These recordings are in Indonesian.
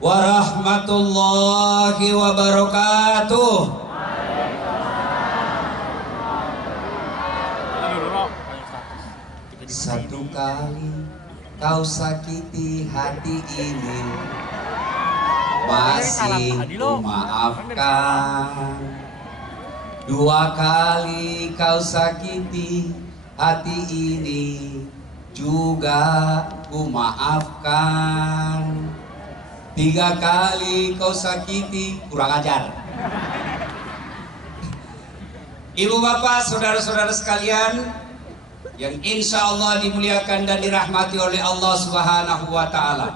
warahmatullahi wabarakatuh. Satu kali kau sakiti hati ini, masih ku maafkan. Dua kali kau sakiti hati ini, juga ku maafkan. Tiga kali kau sakiti, kurang ajar. Ibu bapak, saudara-saudara sekalian yang insya Allah dimuliakan dan dirahmati oleh Allah Subhanahu wa Ta'ala.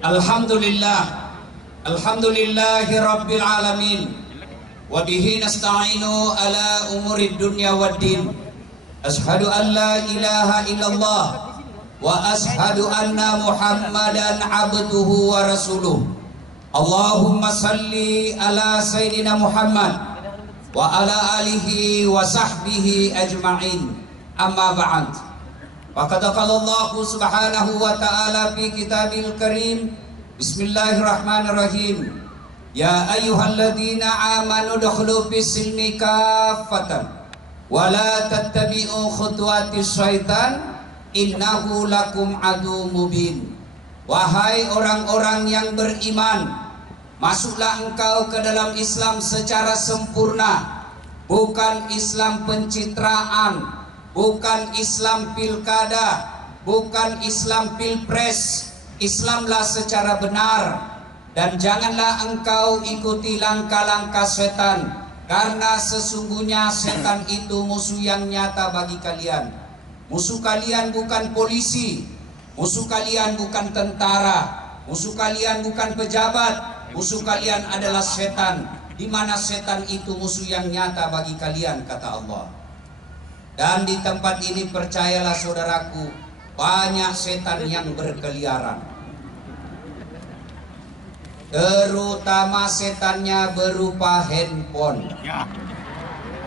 Alhamdulillah, alhamdulillahi rabbil alamin, wa bihi nasta'inu ala umurid dunya waddin. Ashhadu an la ilaha illallah wa ashhadu anna Muhammadan abduhu wa rasuluh. Allahumma salli ala sayyidina Muhammad wa ala alihi wa sahbihi ajma'in. Amma ba'd. Faqad qala Allah subhanahu wa ta'ala fi kitabil karim. Bismillahirrahmanirrahim. Ya ayyuhalladzina amanu dukhulu fis silmi kaffatan wa la tattabi'u khutuwatis syaitan innahu lakum adu mubin. Wahai orang-orang yang beriman, masuklah engkau ke dalam Islam secara sempurna, bukan Islam pencitraan, bukan Islam pilkada, bukan Islam pilpres. Islamlah secara benar, dan janganlah engkau ikuti langkah-langkah setan, karena sesungguhnya setan itu musuh yang nyata bagi kalian. Musuh kalian bukan polisi, musuh kalian bukan tentara, musuh kalian bukan pejabat, musuh kalian adalah setan, di mana setan itu musuh yang nyata bagi kalian, kata Allah. Dan di tempat ini percayalah saudaraku, banyak setan yang berkeliaran. Terutama setannya berupa handphone.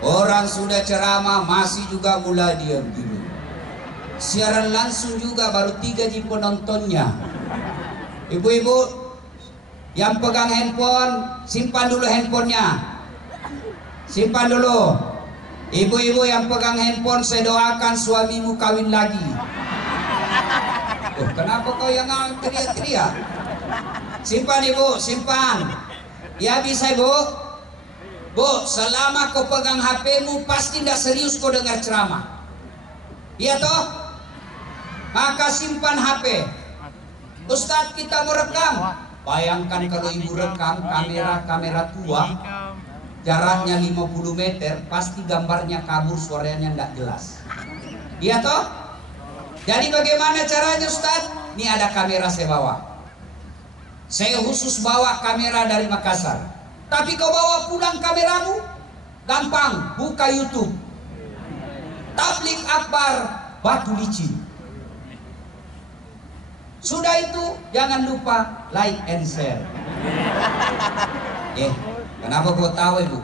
Orang sudah ceramah masih juga mulai diam dulu. Siaran langsung juga baru 3 ji penontonnya. Ibu-ibu yang pegang handphone, simpan dulu handphonenya. Simpan dulu. Ibu-ibu yang pegang handphone, saya doakan suamimu kawin lagi. Oh, kenapa kau yang teriak-teriak? Simpan ibu, simpan. Ya bisa ibu. Bu, selama kau pegang HP-mu pasti tidak serius kau dengar ceramah. Iya toh? Maka simpan HP. Ustadz, kita mau rekam. Bayangkan kalau ibu rekam kamera tua, jaraknya 50 meter, pasti gambarnya kabur, suaranya tidak jelas. Iya toh? Jadi bagaimana caranya Ustadz? Ini ada kamera saya bawa. Saya khusus bawa kamera dari Makassar. Tapi kau bawa pulang kameramu, gampang, buka YouTube. Tablik Akbar Batu Licin. Sudah itu jangan lupa like and share. Kenapa kau tahu ibu?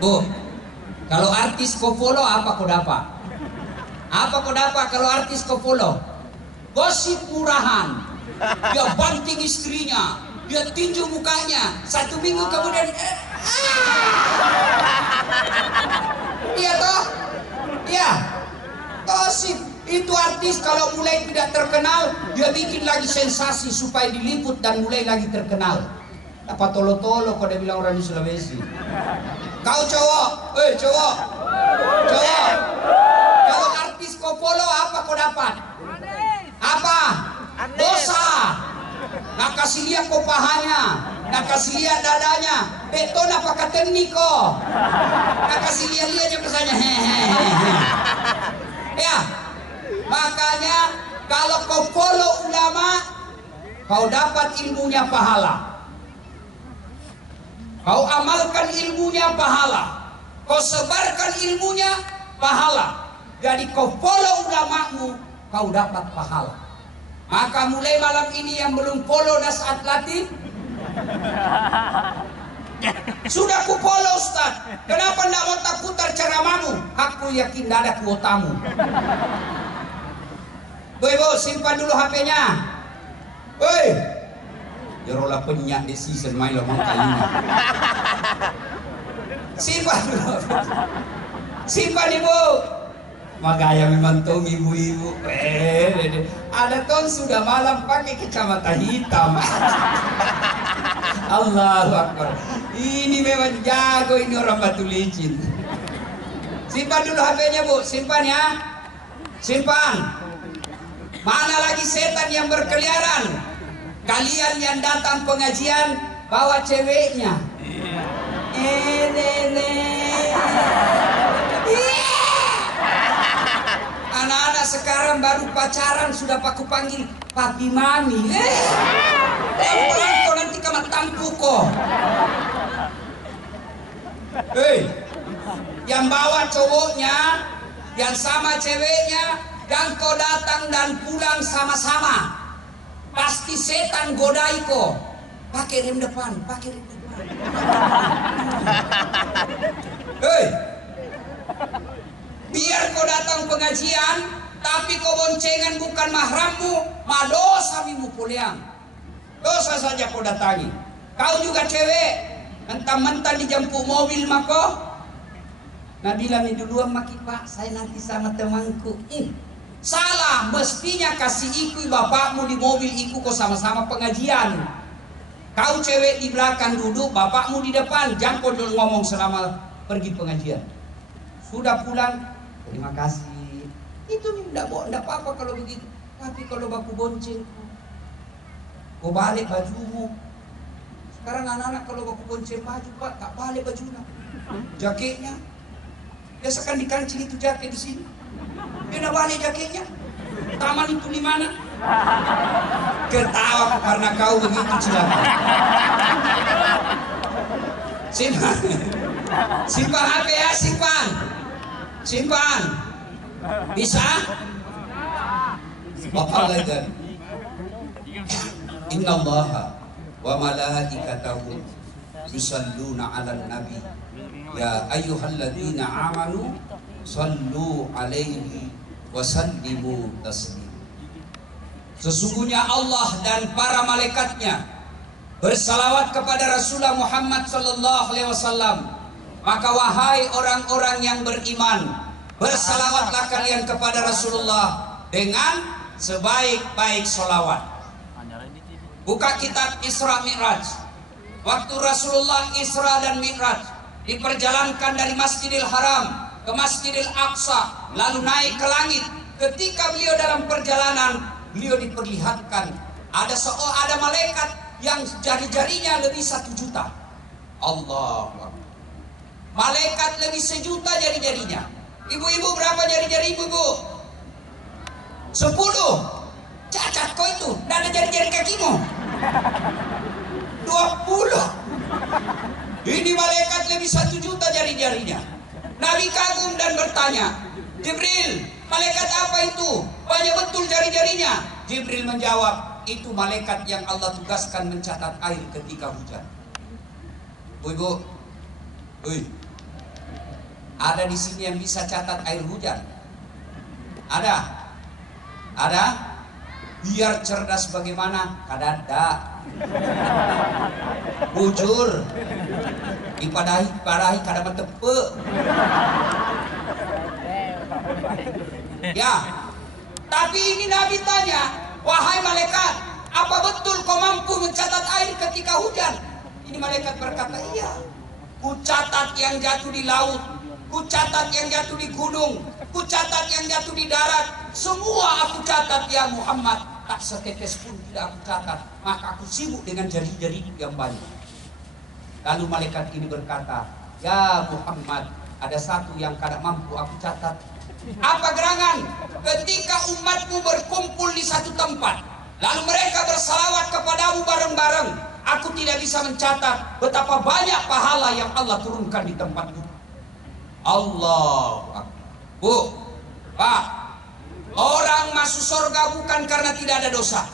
Bu, kalau artis kau follow apa kau dapat? Apa kau dapat kalau artis kau follow? Gosip murahan. Dia banting istrinya, dia tinju mukanya, 1 minggu kemudian iya toh? Iya. Gosip. Itu artis kalau mulai tidak terkenal, dia bikin lagi sensasi supaya diliput dan mulai lagi terkenal. Apa tolo-tolo kau dia bilang orang di Sulawesi. Kau cowok, cowok. Kalau artis kau follow apa kau dapat? Apa? Dosa. Nak kasih lihat kau pahanya, nak kasih lihat dadanya. Beton apa kata niko? Nak kasih lihat aja kesannya Ya. Makanya kalau kau follow ulama, kau dapat ilmunya pahala. Kau amalkan ilmunya pahala. Kau sebarkan ilmunya pahala. Jadi kau follow ulamamu, kau dapat pahala. Maka mulai malam ini yang belum follow Nasihat Latif, sudah ku follow Ustaz. Kenapa tidak mau tak putar ceramahmu? Aku yakin tidak ada kuotamu. Ibu, simpan dulu HP-nya. Derola penyak di season main lo mangkalinya. Simpan ibu. Makanya memang tuh ibu-ibu. Ada tuh sudah malam pakai kacamata hitam. Allahu Akbar. Ini memang jago ini orang batu licin. Simpan dulu HP-nya bu, simpan ya. Simpan. Mana lagi setan yang berkeliaran? Kalian yang datang pengajian bawa ceweknya. Anak-anak sekarang baru pacaran sudah paku panggil papi mami. Pelan-pelan kok nanti kamu tampuk kok. Yang bawa cowoknya, yang sama ceweknya, yang kau datang dan pulang sama-sama. Pasti setan godai kok. Pakai rem depan, pakai rem depan. Biar kau datang pengajian, tapi kau boncengan bukan mahrammu, dosa mimu puliang. Dosa saja kau datangi. Kau juga cewek, mentang-mentang dijemput mobil mako. Nabila ini duluan maki pak, saya nanti sama temanku. Salah, mestinya kasih ikut bapakmu di mobil ikut kau sama-sama pengajian. Kau cewek di belakang duduk, bapakmu di depan. Jangan kau dulu ngomong selama pergi pengajian. Sudah pulang, terima kasih. Itu tidak apa-apa kalau begitu. Tapi kalau baku bonceng, kau balik bajumu. Sekarang anak-anak kalau baku bonceng baju pak, tak balik bajunya, jaketnya. Biasakan dikancing itu jaket di sini. Dia nak balik jaketnya. Taman itu di mana? Ketawa karena kau begitu celaka. Simpan. Simpan HP ya, simpan. Simpan. Bisa? Apalagi? Innallaha wa malaikatahu yusalluna 'alan nabi. Ya ayyuhalladzina amanu sallu alaihi wa sallimu taslima. Sesungguhnya Allah dan para malaikatnya bersalawat kepada Rasulullah Muhammad sallallahu alaihi wasallam. Maka wahai orang-orang yang beriman, bersalawatlah kalian kepada Rasulullah dengan sebaik-baik solawat. Buka kitab Isra Mi'raj. Waktu Rasulullah Isra dan Mi'raj diperjalankan dari Masjidil Haram ke Masjidil Aqsa, lalu naik ke langit. Ketika beliau dalam perjalanan, beliau diperlihatkan ada malaikat yang jari-jarinya lebih 1 juta. Allah. Malaikat lebih 1 juta jari-jarinya. Ibu-ibu berapa jari-jari ibu-ibu? 10. Cacat kau itu, tidak ada jari-jari kakimu. 20. Ini malaikat lebih 1 juta jari-jarinya. Nabi kagum dan bertanya, Jibril, malaikat apa itu? Banyak betul jari-jarinya. Jibril menjawab, itu malaikat yang Allah tugaskan mencatat air ketika hujan. Ibu, ada di sini yang bisa catat air hujan? Ada? Ada? Biar cerdas bagaimana? Kadada. Bujur. Dipadahi kada mentepe. Ya. Tapi ini Nabi tanya, wahai malaikat, apa betul kau mampu mencatat air ketika hujan? Ini malaikat berkata, iya. Ku catat yang jatuh di laut, ku catat yang jatuh di gunung, ku catat yang jatuh di darat. Semua aku catat ya Muhammad. Tak setetes pun tidak aku catat. Maka aku sibuk dengan jari-jari yang banyak. Lalu malaikat ini berkata, ya Muhammad, ada satu yang kada mampu aku catat. Apa gerangan? Ketika umatmu berkumpul di satu tempat, lalu mereka bersalawat kepadamu bareng-bareng, aku tidak bisa mencatat betapa banyak pahala yang Allah turunkan di tempat itu. Allah. Bu, Pak, orang masuk surga bukan karena tidak ada dosa.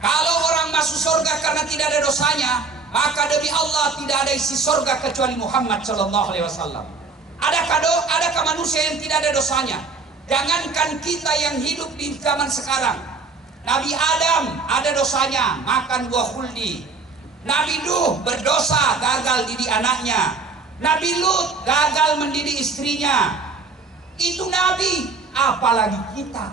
Kalau orang masuk surga karena tidak ada dosanya, maka demi Allah tidak ada isi surga kecuali Muhammad sallallahu alaihi wasallam. Adakah manusia yang tidak ada dosanya? Jangankan kita yang hidup di zaman sekarang. Nabi Adam ada dosanya, makan buah khuldi. Nabi Nuh berdosa, gagal didik anaknya. Nabi Lut gagal mendidik istrinya. Itu Nabi, apalagi kita.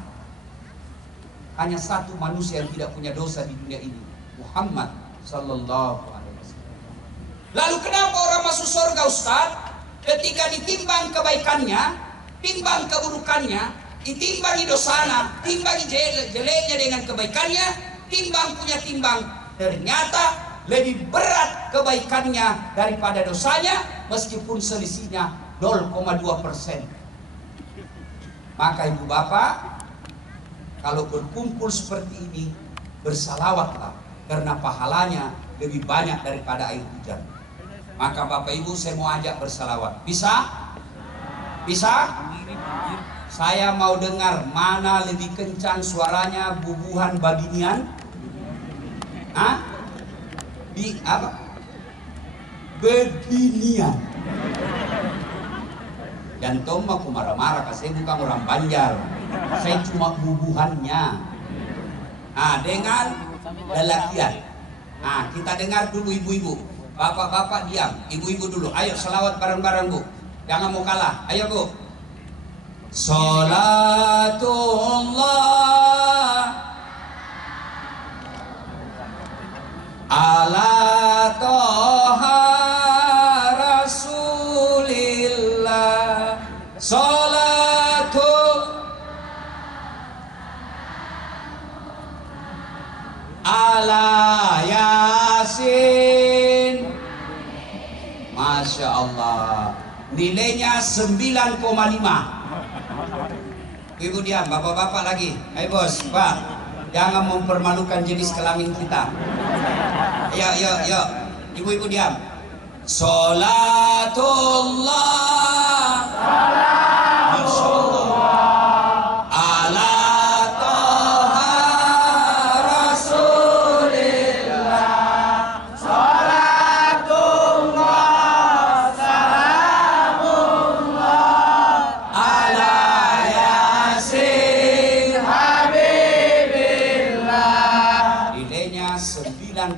Hanya satu manusia yang tidak punya dosa di dunia ini, Muhammad sallallahu alaihi wasallam. Lalu kenapa orang masuk surga, Ustaz? Ketika ditimbang kebaikannya, timbang keburukannya, ditimbangi dosanya, timbangi jeleknya dengan kebaikannya, timbang punya timbang, ternyata lebih berat kebaikannya daripada dosanya, meskipun selisihnya 0,2%. Maka ibu bapak, kalau berkumpul seperti ini, bersalawatlah, karena pahalanya lebih banyak daripada air hujan. Maka bapak ibu, saya mau ajak bersalawat. Bisa? Bisa? Saya mau dengar mana lebih kencang suaranya bubuhan babinian. Hah? Di apa? Beginian. Jantung aku marah-marah, saya bukan orang Banjar. Saya cuma bubuhannya. Dengan lelakian. Kita dengar dulu ibu-ibu. Bapak-bapak diam, ibu-ibu dulu. Ayo selawat bareng-bareng Bu. Jangan mau kalah. Ayo Bu. Salatullah ala toha rasulillah, salatul ala yasin. Masya Allah, nilainya 9,5. Ibu diam, bapak-bapak lagi. Ayo bos, Pak, jangan mempermalukan jenis kelamin kita. Yuk, ibu-ibu diam. Salatullah, Masya Allah, ala toha rasulillah, salatullah, salamullah, ala yasin habibillah. Nilainya 9,6.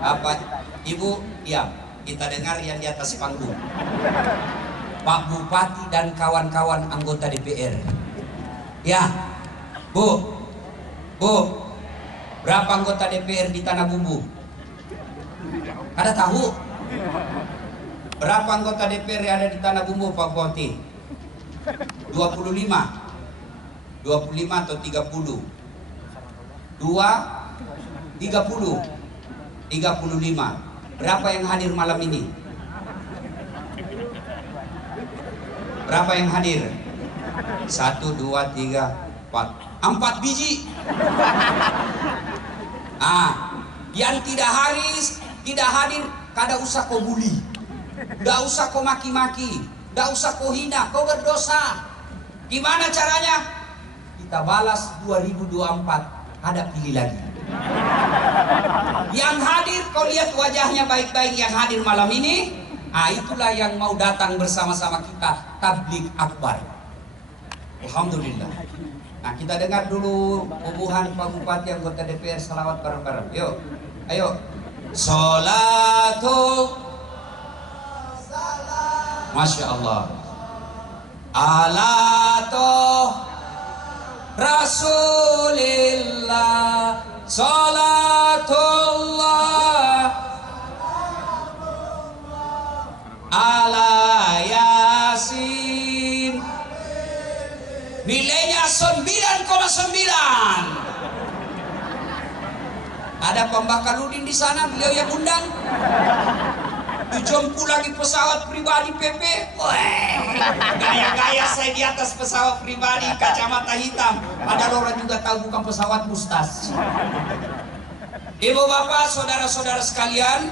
Apa ibu diam, kita dengar yang di atas panggung. Pak Bupati dan kawan-kawan anggota DPR. Ya, Bu, berapa anggota DPR di Tanah Bumbu? Ada tahu? Berapa anggota DPR yang ada di Tanah Bumbu, Pak Bupati? 25 atau 30? 35. Berapa yang hadir malam ini? Berapa yang hadir? 1, 2, 3, 4. 4 biji. Yang tidak hadir, kada usah kau bully, tidak usah kau maki-maki, tidak usah kau hina, kau berdosa. Gimana caranya? Kita balas 2024, ada pilih lagi. Yang hadir, kau lihat wajahnya baik-baik yang hadir malam ini. Itulah yang mau datang bersama-sama kita tabligh akbar. Alhamdulillah. Nah, kita dengar dulu bubuhan Pak Bupati anggota DPR selawat bareng-bareng. Yuk, ayo. Salatu, Masya Allah, ala toh rasulillah, salatullah ala yasin. Nilainya 9,9. Ada Pembakaludin di sana, beliau yang undang. Dijemput lagi pesawat pribadi PP. Gaya-gaya saya di atas pesawat pribadi, kacamata hitam. Ada orang juga tahu bukan pesawat Mustas. Ibu bapak, saudara-saudara sekalian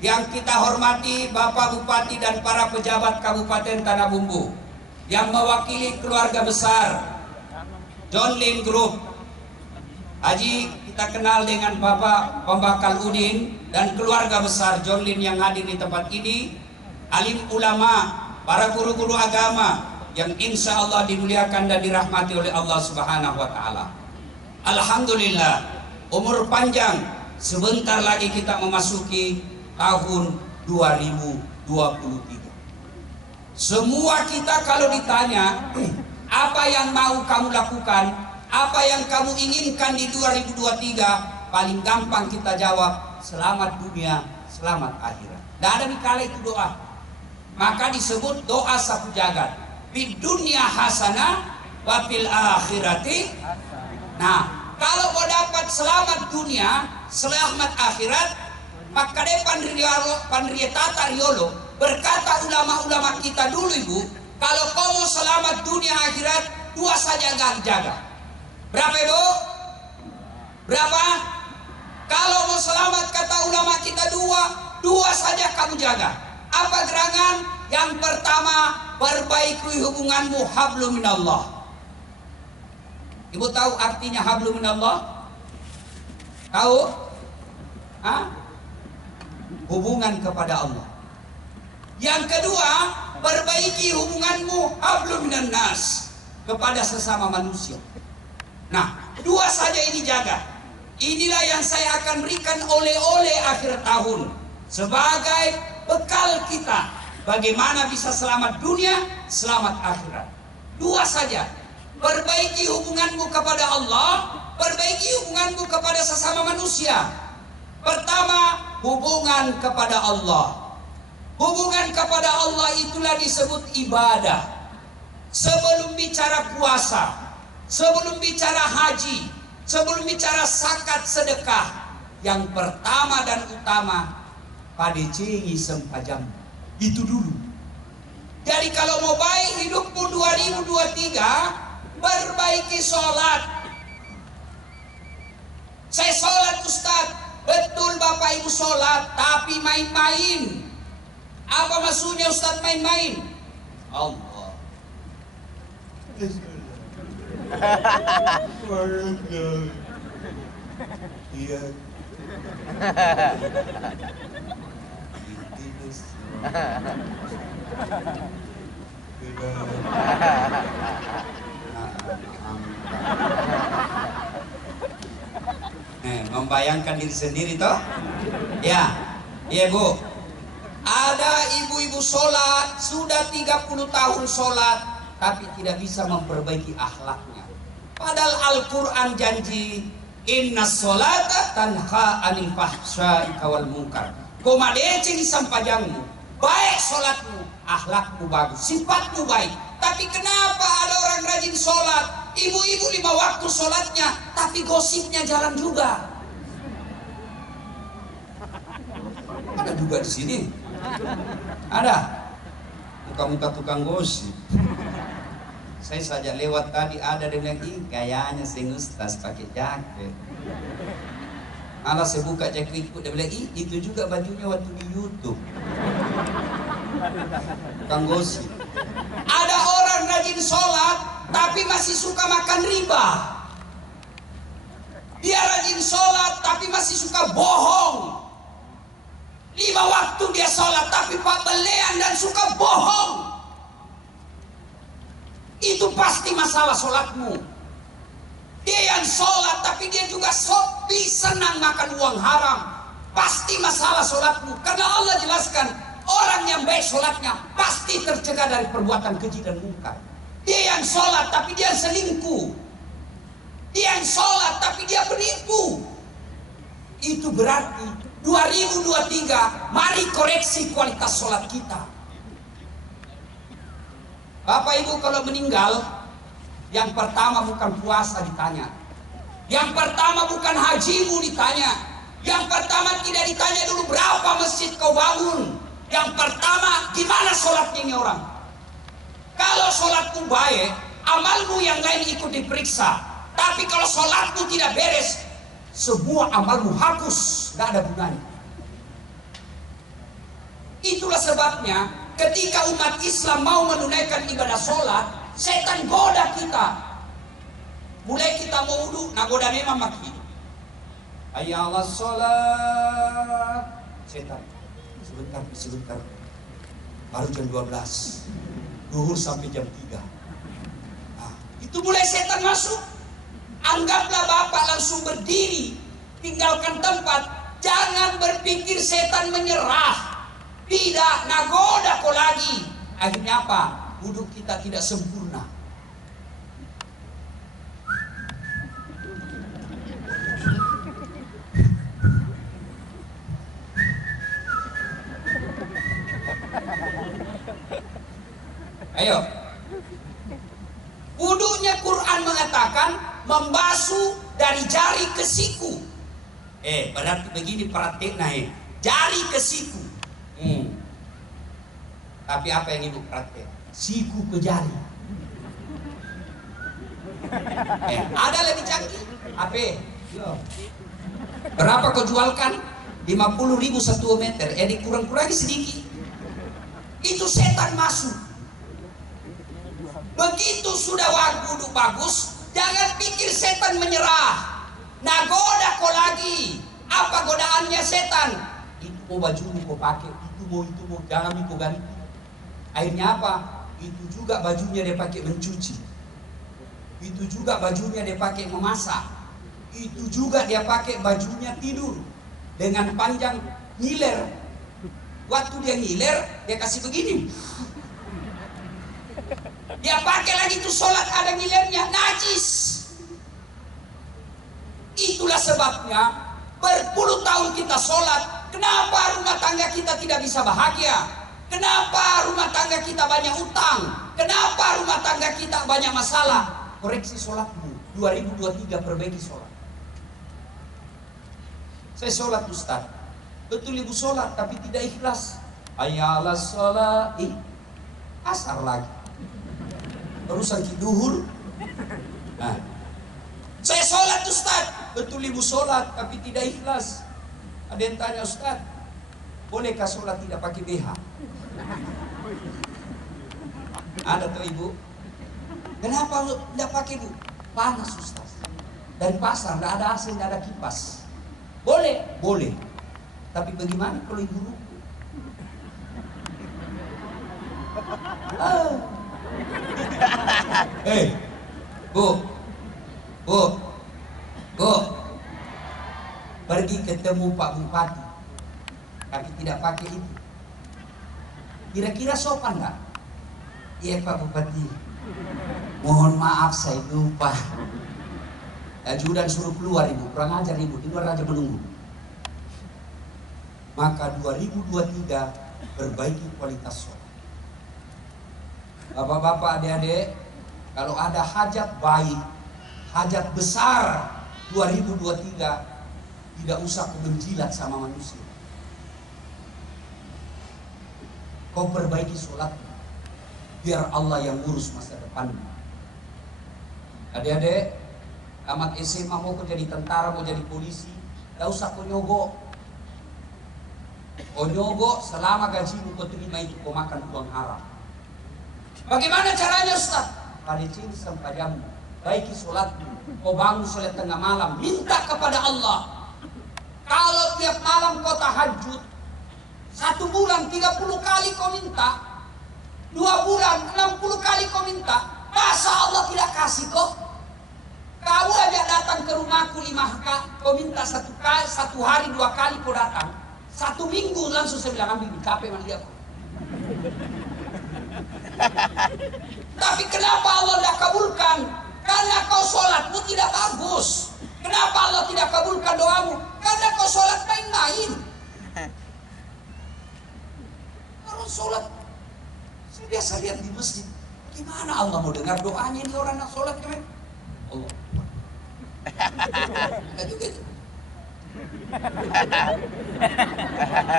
yang kita hormati, Bapak Bupati dan para pejabat Kabupaten Tanah Bumbu yang mewakili keluarga besar John Lin Group. Haji, kita kenal dengan Bapak Pembakaludin dan keluarga besar John Lin yang hadir di tempat ini, alim ulama, para guru-guru agama yang insya Allah dimuliakan dan dirahmati oleh Allah Subhanahu wa Ta'ala. Alhamdulillah, umur panjang. Sebentar lagi kita memasuki tahun 2023. Semua kita kalau ditanya apa yang mau kamu lakukan, apa yang kamu inginkan di 2023, paling gampang kita jawab selamat dunia, selamat akhirat. Tidak ada mikala itu doa. Maka disebut doa sapu jagat. Di dunia hasanah wa fil akhirati. Nah, kalau mau dapat selamat dunia, selamat akhirat, maka depan panria tata riolo berkata ulama-ulama kita dulu, Ibu, kalau kau mau selamat dunia akhirat, dua saja jaga. Berapa, Ibu? Berapa? Kalau mau selamat kata ulama kita dua saja kamu jaga. Apa gerangan? Yang pertama, perbaiki hubunganmu hablum minallah. Ibu tahu artinya hablum minallah? Tahu? Hah? Hubungan kepada Allah. Yang kedua, perbaiki hubunganmu hablum minan nas, kepada sesama manusia. Nah, dua saja ini jaga. Inilah yang saya akan berikan oleh-oleh akhir tahun sebagai bekal kita bagaimana bisa selamat dunia, selamat akhirat. Dua saja. Perbaiki hubunganmu kepada Allah, perbaiki hubunganmu kepada sesama manusia. Pertama, hubungan kepada Allah. Hubungan kepada Allah itulah disebut ibadah. Sebelum bicara puasa, sebelum bicara haji, sebelum bicara zakat sedekah, yang pertama dan utama padecengi sempajam. Itu dulu. Jadi kalau mau baik hidupmu 2023, perbaiki sholat. Saya sholat, Ustaz. Betul Bapak Ibu sholat, tapi main-main. Apa maksudnya Ustaz main-main? Allah. Iya. Membayangkan diri sendiri toh? Ya, iya Bu. Ada ibu-ibu sholat, sudah 30 tahun sholat, tapi tidak bisa memperbaiki akhlaknya. Padahal Al-Quran janji, inna sholata tanha anil fahsya'i wal munkar. Komadece di sampajangmu, baik sholatmu, akhlakmu bagus, sifatmu baik. Tapi kenapa ada orang rajin sholat, ibu-ibu 5 waktu sholatnya, tapi gosipnya jalan juga? Ada juga di sini. Ada muka-muka tukang gosip. Saya saja lewat tadi ada dia bilang, ih kayaknya sing ustaz pakai jaket. Alah saya buka jaketku, dia bilang, ih itu juga bajunya waktu di YouTube. Tukang gosip. Ada orang rajin sholat tapi masih suka makan riba. Dia rajin sholat tapi masih suka bohong. 5 waktu dia sholat tapi pembelian dan suka bohong. Itu pasti masalah sholatmu. Dia yang sholat tapi dia juga sopi senang makan uang haram, pasti masalah sholatmu. Karena Allah jelaskan, orang yang baik sholatnya pasti tercegah dari perbuatan keji dan mungkar. Dia yang sholat tapi dia selingkuh. Dia yang sholat tapi dia penipu. Itu berarti 2023, mari koreksi kualitas sholat kita. Bapak Ibu kalau meninggal, yang pertama bukan puasa ditanya, yang pertama bukan hajimu ditanya, yang pertama tidak ditanya dulu berapa masjid kau bangun, yang pertama gimana sholatnya ini orang. Kalau sholatmu baik, amalmu yang lain ikut diperiksa. Tapi kalau sholatmu tidak beres, semua amalmu hapus, tidak ada gunanya. Itulah sebabnya ketika umat Islam mau menunaikan ibadah sholat, setan goda kita. Mulai kita mau wudu, nah goda memang maki. Ayalah sholat, setan. Sebentar. Baru jam 12, duhur sampai jam 3. Nah, itu mulai setan masuk. Anggaplah Bapak langsung berdiri tinggalkan tempat. Jangan berpikir setan menyerah. Tidak, nagoda kau lagi. Akhirnya apa? Wudhu kita tidak sempurna. Ayo. Wudunya Quran mengatakan membasuh dari jari ke siku. Berarti begini prakteknya, jari ke siku. Tapi apa yang ibu praktek? Siku ke jari. Ada lebih canggih. Apa? Berapa kau jualkan? 50.000 1 meter. Dikurang-kurangi sedikit. Itu setan masuk. Begitu sudah wudhu bagus, jangan pikir setan menyerah. Nagoda kau lagi. Apa godaannya setan? Itu mau bajumu kau pakai, itu mau, jangan kau ganti. Akhirnya apa? Itu juga bajunya dia pakai mencuci. Itu juga bajunya dia pakai memasak. Itu juga dia pakai bajunya tidur dengan panjang ngiler. Waktu dia ngiler, dia kasih begini. Dia pakai lagi tuh sholat ada ngilernya, najis. Itulah sebabnya berpuluh tahun kita sholat. Kenapa rumah tangga kita tidak bisa bahagia? Kenapa rumah tangga kita banyak utang? Kenapa rumah tangga kita banyak masalah? Koreksi sholatmu. 2023 perbaiki sholat. Saya sholat Ustaz. Betul ibu sholat tapi tidak ikhlas. Ayalah sholat. Asar lagi. Barusan duhur. Nah, saya sholat Ustaz. Betul ibu sholat tapi tidak ikhlas. Ada yang tanya Ustaz, bolehkah sholat tidak pakai BH? Ada tuh ibu. Kenapa tidak pakai bu? Panas Ustaz. Dari pasar tidak ada AC, tidak ada kipas. Boleh, boleh. Tapi bagaimana kalau ibu ruku? Bu, pergi ketemu Pak Bupati, tapi tidak pakai itu. Kira-kira sopan nggak? Iya Pak Bupati, mohon maaf saya lupa. Ajudan suruh keluar ibu, kurang ajar ibu, di luar aja menunggu. Maka 2023 perbaiki kualitas sholat. Bapak-bapak, adik-adik, kalau ada hajat baik, hajat besar 2023, tidak usah kau menjilat sama manusia. Kau perbaiki sholat, biar Allah yang ngurus masa depanmu. Adik-adik, tamat SMA mau kau jadi tentara, mau jadi polisi, tidak usah kau nyogok. Kau nyogok selama gajimu kau terima itu kau makan uang haram. Bagaimana caranya Ustaz? Pada cincin padamu, baiki sholatmu. Kau bangun sholat tengah malam, minta kepada Allah. Kalau tiap malam kau tahajud, 1 bulan 30 kali kau minta, 2 bulan 60 kali kau minta, masa Allah tidak kasih kau? Kau aja datang ke rumahku 5 kali, kau minta 1 hari 2 kali kau datang, 1 minggu langsung saya bilang ambil, capek mandi aku. Tapi kenapa Allah tidak kabulkan? Karena kau sholatmu tidak bagus. Kenapa Allah tidak kabulkan doamu? Karena kau sholat main-main. Orang sholat, saya biasa lihat di masjid, gimana Allah mau dengar doanya ini orang yang sholat kemarin? Allah. Enggak juga itu.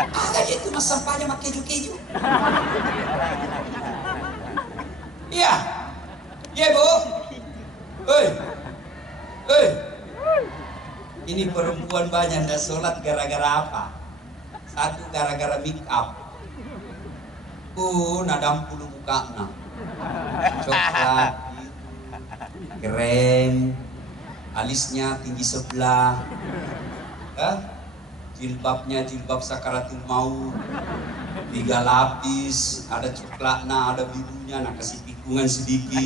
Ada itu mas sampahnya pakai keju-keju. Iya, iya bu. Ini perempuan banyak nggak sholat gara-gara apa? 1 gara-gara make up. Nadam puluh mukanya. Coklat, krem, alisnya tinggi sebelah. Jilbabnya jilbab sakaratul maut, 3 lapis, ada coklatnya, ada birunya, kasih tikungan sedikit.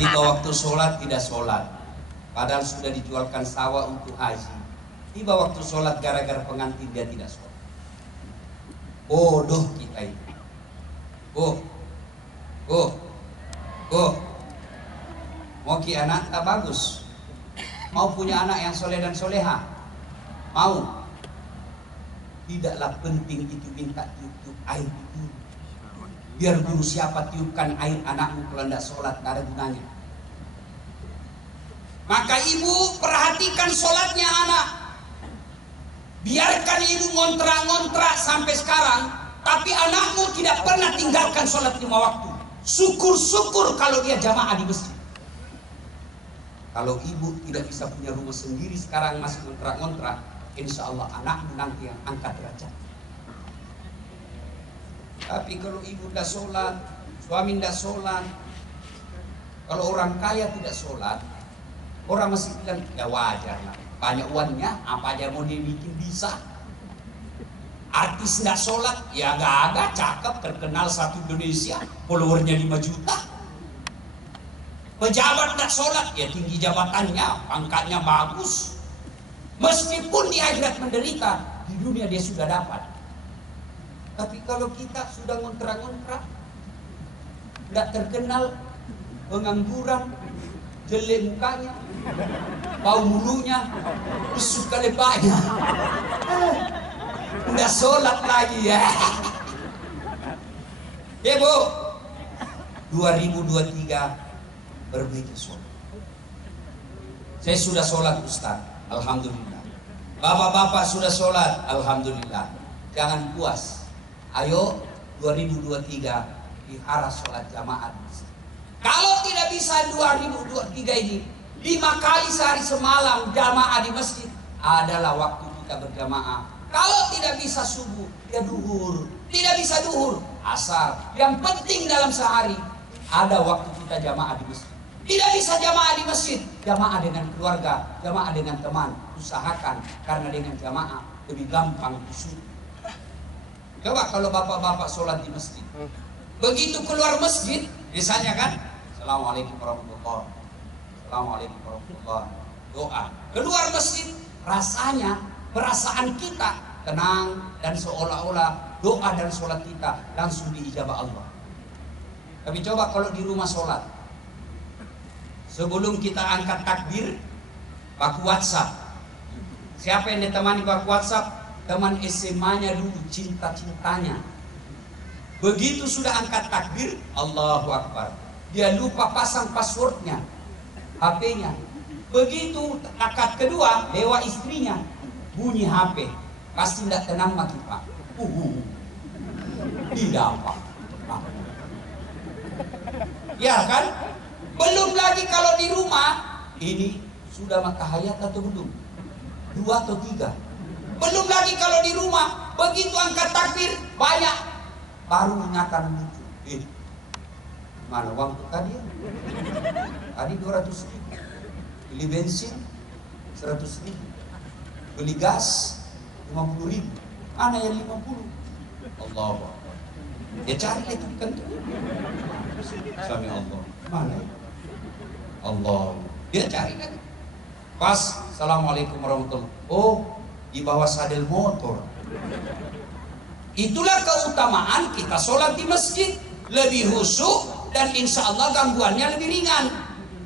Tiba waktu sholat tidak sholat, padahal sudah dijualkan sawah untuk haji. Tiba waktu sholat gara-gara pengantin dia tidak sholat. Bodoh kita ini. Mau ki anak tak bagus. Mau punya anak yang soleh dan soleha. Mau. Tidaklah penting itu minta tiup-tiup air itu. Biar guru siapa tiupkan air anakmu kalau tidak sholat, tidak ada gunanya. Maka ibu perhatikan sholatnya anak. Biarkan ibu ngontrak-ngontrak sampai sekarang, tapi anakmu tidak pernah tinggalkan sholat 5 waktu. Syukur-syukur kalau dia jamaah di masjid. Kalau ibu tidak bisa punya rumah sendiri sekarang masih ngontrak-ngontrak, insya Allah anakmu nanti yang angkat derajat. Tapi kalau ibu tidak sholat, suami tidak sholat, kalau orang kaya tidak sholat, orang masih bilang ya wajar lah, banyak uangnya, apa aja mau dia bikin bisa. Artis tidak sholat, ya agak-agak cakep, terkenal satu Indonesia, followernya 5 juta. Pejabat tidak sholat, ya tinggi jabatannya, pangkatnya bagus. Meskipun di akhirat menderita, di dunia dia sudah dapat. Tapi kalau kita sudah ngontrak-ngontrak, tidak terkenal, pengangguran, jelek mukanya, bau mulunya, busuk kelepanya, udah sholat lagi ya. Ya Bu, 2023 berbeda sholat. Saya sudah sholat Ustaz, alhamdulillah. Bapak-bapak sudah sholat, alhamdulillah. Jangan puas. Ayo 2023 dihara sholat jamaah. Kalau tidak bisa 2023 ini 5 kali sehari semalam jamaah di masjid adalah waktu kita berjamaah. Kalau tidak bisa subuh ya duhur, tidak bisa duhur asar. Yang penting dalam sehari ada waktu kita jamaah di masjid. Tidak bisa jamaah di masjid, jamaah dengan keluarga, jamaah dengan teman. Usahakan, karena dengan jamaah lebih gampang khusyuk. Coba kalau bapak-bapak sholat di masjid, begitu keluar masjid, misalnya kan, Assalamualaikum warahmatullahi wabarakatuh, Assalamualaikum warahmatullahi wabarakatuh, doa. Keluar masjid, rasanya, perasaan kita tenang dan seolah-olah doa dan sholat kita langsung diijabah Allah. Tapi coba kalau di rumah sholat, sebelum kita angkat takbir, baku WhatsApp. Siapa yang ditemani baku WhatsApp? Teman SMA-nya dulu, cinta-cintanya. Begitu sudah angkat takbir, Allahu Akbar, dia lupa pasang passwordnya, HP-nya. Begitu akad kedua, lewat istrinya, bunyi HP, pasti tidak tenang lagi Pak. Tidak apa. Ya kan? Belum lagi kalau di rumah, ini sudah matahayat atau belum? 2 atau 3? Belum lagi kalau di rumah, begitu angkat takbir, banyak baru ingatan muncul. Mana uang tadi? Tadi 200 ribu. Beli bensin 100 ribu. Beli gas 50 ribu. Mana yang 50? Allah. Dia cari lagi kan? Sami Allah. Mana? Allah. Dia cari lagi. Pas, Assalamualaikum warahmatullahi wabarakatuh. Oh, di bawah sadel motor. Itulah keutamaan kita sholat di masjid, lebih khusyuk dan insya Allah gangguannya lebih ringan.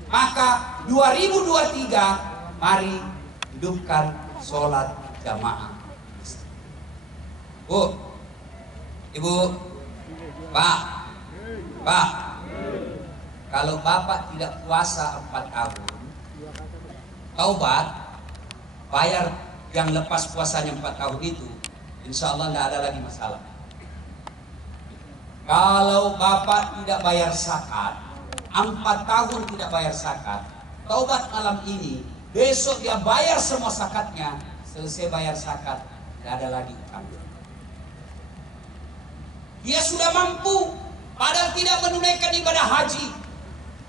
Maka 2023 mari hidupkan sholat jamaah. Bu, Ibu, Pak, kalau Bapak tidak puasa 4 tahun, taubat, bayar yang lepas puasanya 4 tahun itu, insya Allah tidak ada lagi masalah. Kalau Bapak tidak bayar zakat, 4 tahun tidak bayar zakat, taubat malam ini, besok dia bayar semua zakatnya, selesai bayar zakat, tidak ada lagi utang. Dia sudah mampu, padahal tidak menunaikan ibadah haji.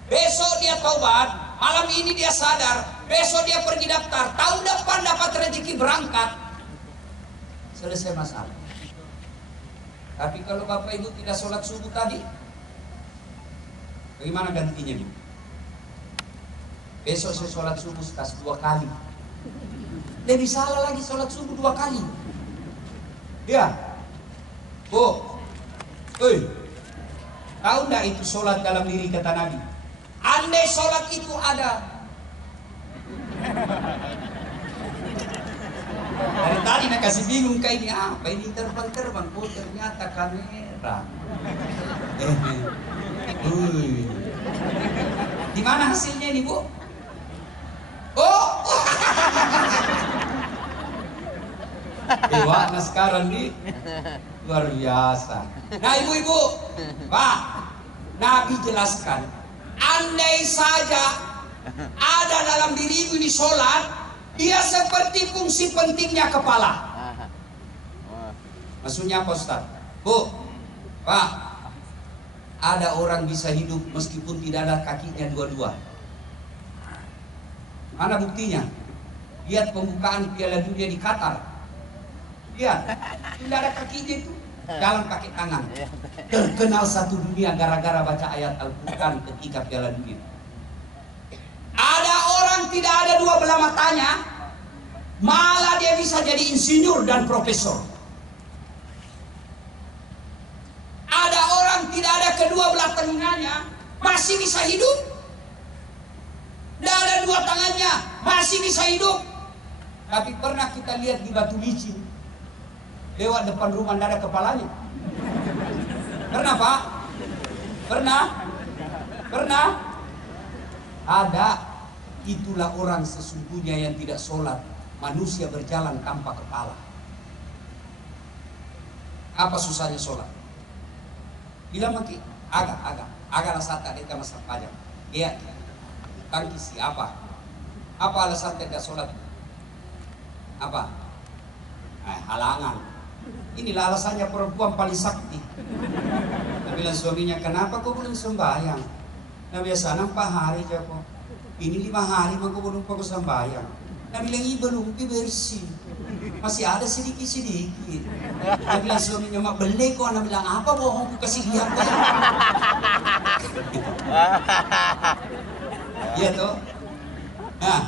Besok dia taubat, malam ini dia sadar, besok dia pergi daftar, tahun depan dapat rezeki berangkat, selesai masalah. Tapi kalau Bapak Ibu tidak sholat subuh tadi, bagaimana gantinya Bu? Besok saya sholat subuh 2 kali. Lebih salah lagi sholat subuh 2 kali. Ya. Oh. Tahu enggak itu sholat dalam diri kata Nabi? Andai sholat itu ada. Dari tadi nak kasih bingung kayak ini apa ini terbang-terbang. Oh ternyata kamera. Di mana hasilnya ini Bu? Oh. Nah sekarang nih luar biasa. Nah ibu-ibu, Pak, Nabi jelaskan, andai saja ada dalam dirimu ini sholat, dia seperti fungsi pentingnya kepala. Maksudnya apa Ustaz? Bu, Pak, ada orang bisa hidup meskipun tidak ada kakinya dua-dua. Mana buktinya? Lihat pembukaan Piala Dunia di Qatar. Lihat, tidak ada kakinya itu, jalan pakai tangan. Terkenal satu dunia gara-gara baca ayat Al-Quran ketika Piala Dunia. Ada orang tidak ada dua belah matanya, malah dia bisa jadi insinyur dan profesor. Ada orang tidak ada kedua belah telinganya, masih bisa hidup. Tidak ada dua tangannya, masih bisa hidup. Tapi pernah kita lihat di Batu Licin, lewat depan rumah tidak ada kepalanya. Pernah Pak? Pernah? Pernah? Ada. Itulah orang sesungguhnya yang tidak sholat. Manusia berjalan tanpa kepala. Apa susahnya sholat? Bila mati, agak lasat ada kita masak pajak. Iya, tangkisi apa? Apa alasan tidak sholat? Apa? Halangan. Inilah alasannya perempuan paling sakti. Dia bilang suaminya, kenapa kau belum sembahyang? Nah biasa nampak hari aja kok. Ini 5 hari mah kau belum sembahyang. Nah bilang ini belum bersih. Masih ada sedikit-sedikit. Dia bilang suaminya, mak beli kok. Nah bilang apa bohong, ku kasih lihat ya. Iya toh. Nah,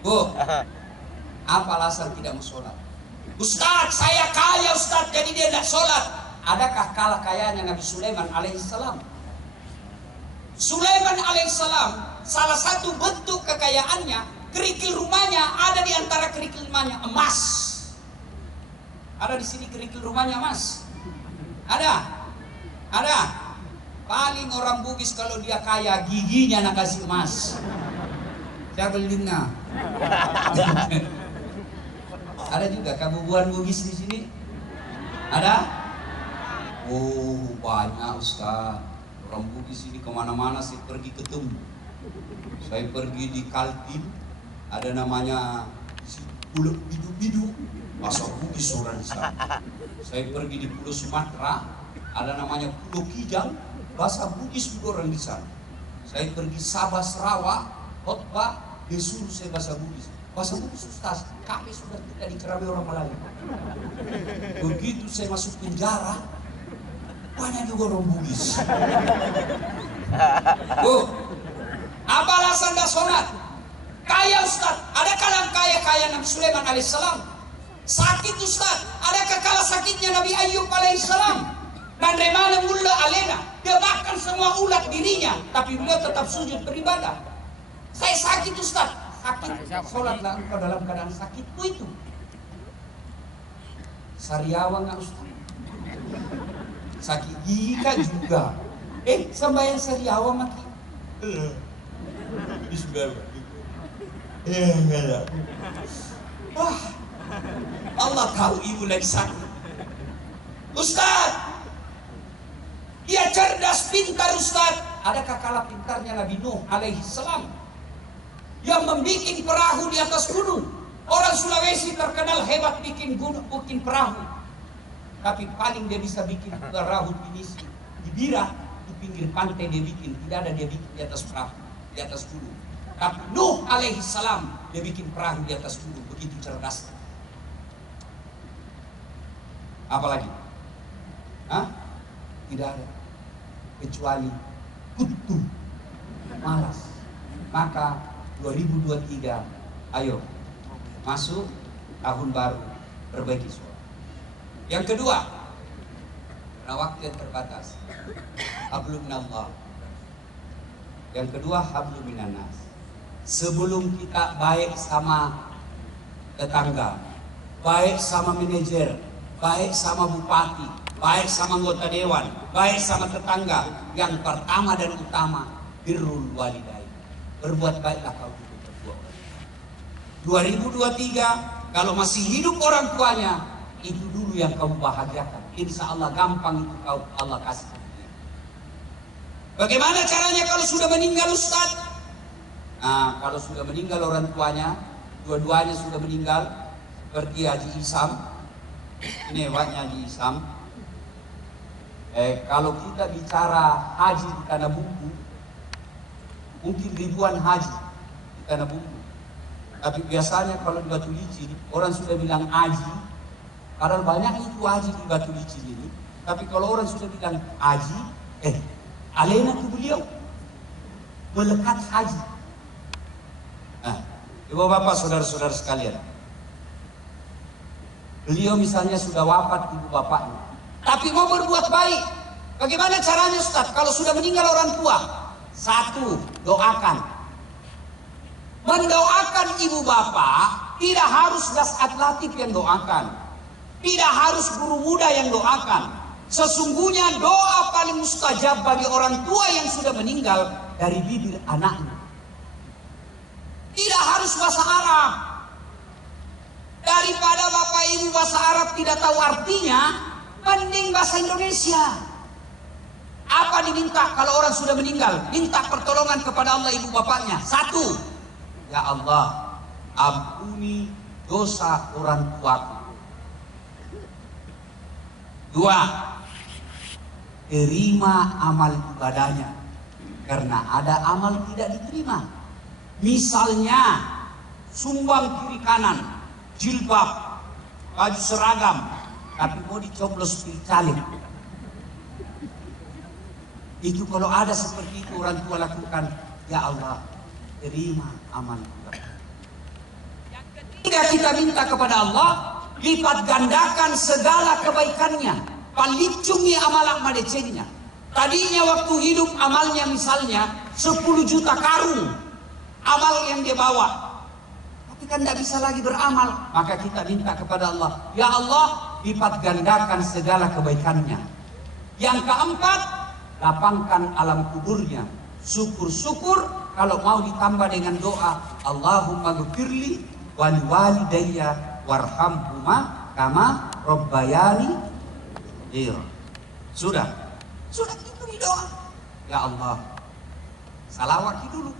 Bu, apa alasan tidak mau sholat? Ustaz, saya kaya Ustaz, jadi dia tidak sholat. Adakah kalah kayanya Nabi Sulaiman alaihissalam? Sulaiman alaihissalam, salah satu bentuk kekayaannya, kerikil rumahnya ada di antara kerikil rumahnya emas. Ada di sini kerikil rumahnya emas. Ada. Paling orang Bugis kalau dia kaya, giginya nak kasih emas. Saya belinya. Ada juga kabubuan Bugis di sini? Ada? Oh banyak Ustaz. Orang Bugis ini kemana-mana saya pergi ketemu. Saya pergi di Kaltim, ada namanya Pulau Bidu-Bidu, bahasa Bugis orang sana. Saya pergi di Pulau Sumatera, ada namanya Pulau Kijang, bahasa Bugis juga orang di sana. Saya pergi Sabah Sarawak, khotbah, dia suruh saya bahasa Bugis. Bahasa Bugis Ustaz, kami sudah tidak dikeramai orang Melayu. Begitu saya masuk penjara, banyak juga orang Bugis. Bu, apa alasan dah sholat? Kaya Ustaz, adakah yang kaya Nabi Sulaiman alaihissalam? Sakit Ustaz, adakah kalah sakitnya Nabi Ayub alaihissalam? Dan remana mulla alena, dia makan semua ulat dirinya, tapi beliau tetap sujud beribadah. Saya sakit Ustaz, sakit, sholatlah engkau dalam keadaan sakitku itu. Sariawan nggak Ustaz? Sakit gika juga. Sembahyang sariawan mati. Wah, Allah tahu ibu lagi sakit. Ustaz, dia cerdas, pintar Ustaz. Adakah kalah pintarnya Nabi Nuh alaihi salam yang membuat perahu di atas gunung? Orang Sulawesi terkenal hebat bikin perahu. Tapi paling dia bisa bikin perahu pinisi di Bira, di pinggir pantai dia bikin. Tidak ada dia bikin di atas perahu, di atas gunung. Tapi Nuh alaihi salam dia bikin perahu di atas gunung. Begitu cerdas. Apalagi? Tidak ada. Kecuali kutu, malas. Maka 2023, ayo masuk tahun baru, perbaiki sholat. Yang kedua, karena waktu yang terbatas, hablum minallah. Yang kedua, hablum minannas. Sebelum kita baik sama tetangga, baik sama manajer, baik sama bupati, baik sama anggota dewan, baik sama tetangga, yang pertama dan utama birrul walidain. Berbuat baiklah kau berdua. 2023 kalau masih hidup orang tuanya, itu dulu yang kamu bahagiakan. Insya Allah gampang itu kau Allah kasih. Bagaimana caranya kalau sudah meninggal Ustaz? Nah, kalau sudah meninggal orang tuanya, dua-duanya sudah meninggal, seperti Haji Isam, ini hebatnya Haji Isam. Kalau kita bicara haji di Tanah Bumbu, mungkin ribuan haji di Tanah Bumbu. Tapi biasanya kalau di Batu Licin, orang sudah bilang haji, padahal banyak itu haji di Batu Licin ini. Tapi kalau orang sudah bilang haji, alena ke beliau melekat haji. Nah, ibu bapak saudara-saudara sekalian, beliau misalnya sudah wafat ibu bapaknya, tapi mau berbuat baik. Bagaimana caranya Ustaz? Kalau sudah meninggal orang tua, satu, doakan. Mendoakan ibu bapak tidak harus Dasat Latif yang doakan, tidak harus guru muda yang doakan. Sesungguhnya doa paling mustajab bagi orang tua yang sudah meninggal dari bibir anaknya. Tidak harus bahasa Arab. Daripada bapak ibu bahasa Arab tidak tahu artinya, mending bahasa Indonesia. Apa diminta kalau orang sudah meninggal? Minta pertolongan kepada Allah ibu bapaknya. Satu, ya Allah, ampuni dosa orang tuaku. Dua, terima amal ibadahnya, karena ada amal tidak diterima. Misalnya sumbang kiri kanan, jilbab, baju seragam, tapi mau dicoblos pilih caleg. Itu kalau ada seperti itu orang tua lakukan, ya Allah, terima amal ibadah. Yang ketiga kita minta kepada Allah, lipat gandakan segala kebaikannya, palicungi amal madecenya. Tadinya waktu hidup amalnya misalnya 10 juta karung amal yang dia bawa, tapi kan tidak bisa lagi beramal. Maka kita minta kepada Allah, ya Allah, lipat gandakan segala kebaikannya. Yang keempat, lapangkan alam kuburnya. Syukur-syukur kalau mau ditambah dengan doa, Allahumma ghfirli wali walidayya warhamhuma kama rabbayani shaghiran. Sudah itu di doa. Ya Allah, salawat dulu.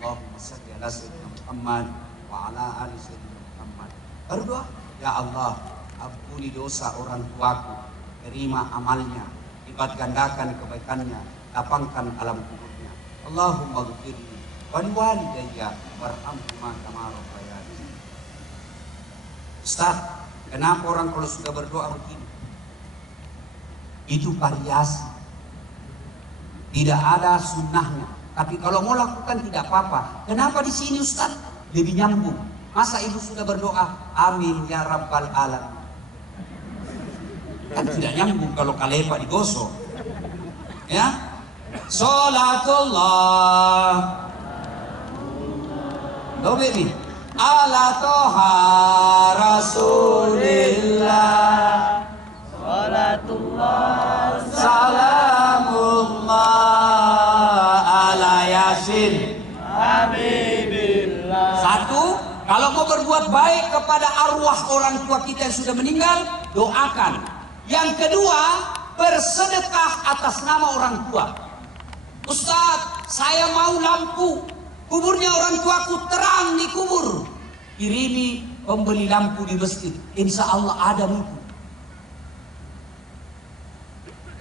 Allahumma shalli ala sayyidina Muhammad wa ala ali sayyidina Muhammad. Berdoa, ya Allah, ampuni dosa orang tuaku, terima amalnya, lipat gandakan kebaikannya, lapangkan alam kuburnya. Allahumma ghfirli wa liwalidayya warhamhuma kama rabbayani. Ustaz, kenapa orang kalau sudah berdoa begini? Itu variasi, tidak ada sunnahnya. Tapi kalau mau lakukan tidak apa-apa. Kenapa di sini Ustaz lebih nyambung? Masa ibu sudah berdoa, amin ya rabbal alamin. Kan tidak nyambung kalau kalepa digosok. Ya, sholatullah, no baby, ala toha rasulillah, sholatullah, salamullah, ala yasin, habibillah. Satu, kalau mau berbuat baik kepada arwah orang tua kita yang sudah meninggal, doakan. Yang kedua, bersedekah atas nama orang tua. Ustaz, saya mau lampu kuburnya orang tuaku terang di kubur. Kirimi pembeli lampu di masjid, insya Allah ada mutu.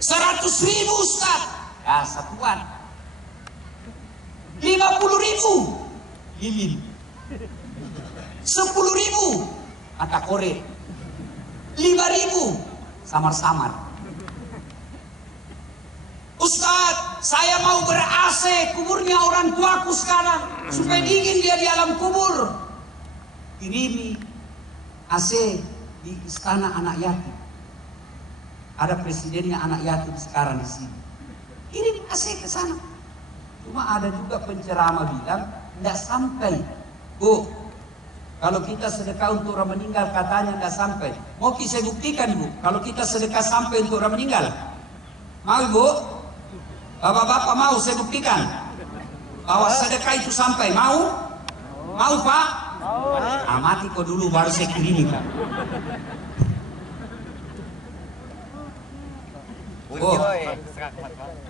100.000 Ustaz, ya satuan. 50.000 lilin, 10.000 kata korek, 5.000 samar-samar. Ustaz, saya mau ber-AC kuburnya orang tuaku sekarang supaya dingin dia di alam kubur. kirimi AC di istana anak yatim. Ada presidennya anak yatim sekarang di sini. Kirim AC ke sana. Cuma ada juga penceramah bilang tidak sampai. Bu, kalau kita sedekah untuk orang meninggal katanya tidak sampai. Mau saya buktikan Bu, kalau kita sedekah sampai untuk orang meninggal. Mau Bu? Bapak-bapak mau saya buktikan bahwa sedekah itu sampai. Mau? Mau Pak? Amati kau dulu baru saya kirimi Pak. Oh, 3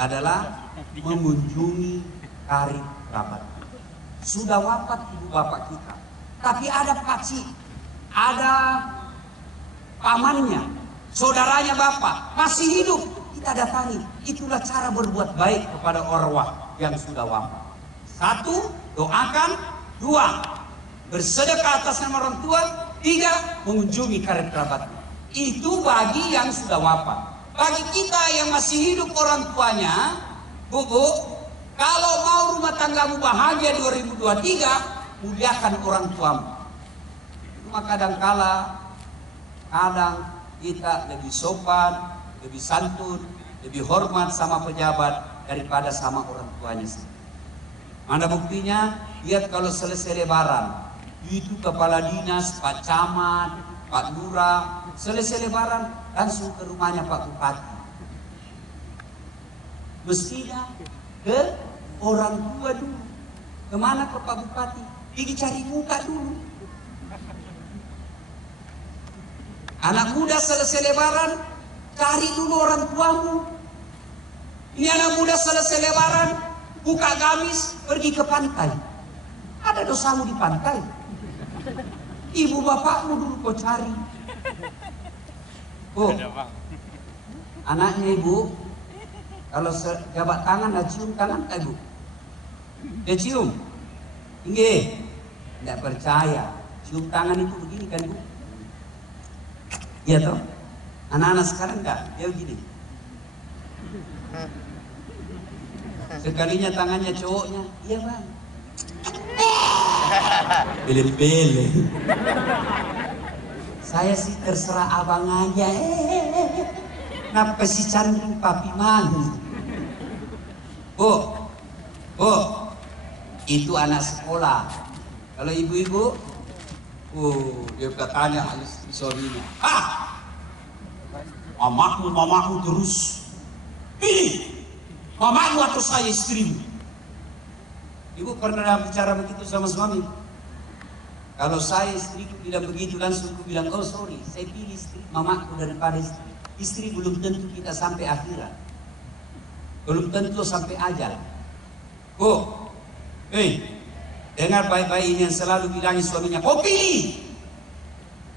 adalah mengunjungi karib kerabat. Sudah wafat ibu bapak kita, tapi ada pakcik, ada pamannya, saudaranya bapak masih hidup, kita datangi. Itulah cara berbuat baik kepada arwah yang sudah wafat. 1, doakan. 2, bersedekah atas nama orang tua. 3, mengunjungi karib kerabat. Itu bagi yang sudah wafat. Bagi kita yang masih hidup orang tuanya, Bu, kalau mau rumah tanggamu bahagia 2023, muliakan orang tuamu. Cuma kadang kita lebih sopan, lebih santun, lebih hormat sama pejabat daripada sama orang tuanya sendiri. Mana buktinya? Lihat kalau selesai lebaran, itu kepala dinas, Pak Camat, Pak Lurah, selesai lebaran langsung ke rumahnya Pak Bupati. Mestinya ke orang tua dulu. Kemana ke Pak Bupati? Pergi cari muka dulu. Anak muda selesai lebaran, cari dulu orang tuamu. Ini anak muda selesai lebaran, buka gamis, pergi ke pantai. Ada dosamu di pantai. Ibu bapakmu dulu kau cari. Oh, anaknya ibu, kalau jabat tangan, dah cium tangan tak ibu? Dia cium? Inggih, tidak percaya. Cium tangan itu begini kan bu? Iya toh? Anak-anak sekarang enggak, dia begini. Sekalinya tangannya cowoknya, iya bang. Bele-bele. Saya sih terserah abang aja. Kenapa si Chandri papi mami? Bu, itu anak sekolah. Kalau ibu-ibu, dia bertanya suaminya. Mamaku terus. Pilih, mamaku atau saya istrimu? Ibu pernah bicara begitu sama suami? Kalau saya istriku tidak begitu, langsung aku bilang, oh sorry, saya pilih istri mamaku daripada istri. Istri belum tentu kita sampai akhirat, belum tentu sampai ajal. Dengar baik-baik ini yang selalu bilangin suaminya, kau pilih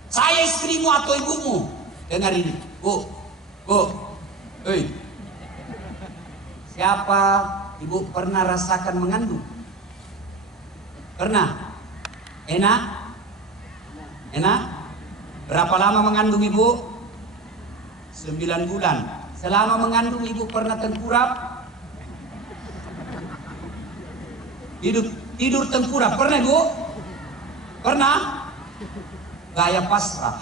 saya istrimu atau ibumu. Dengar ini, siapa ibu pernah rasakan mengandung? Pernah? Enak? Berapa lama mengandung ibu? 9 bulan. Selama mengandung ibu pernah tengkurap? Tidur tengkurap pernah ibu? Pernah? Gaya pasrah.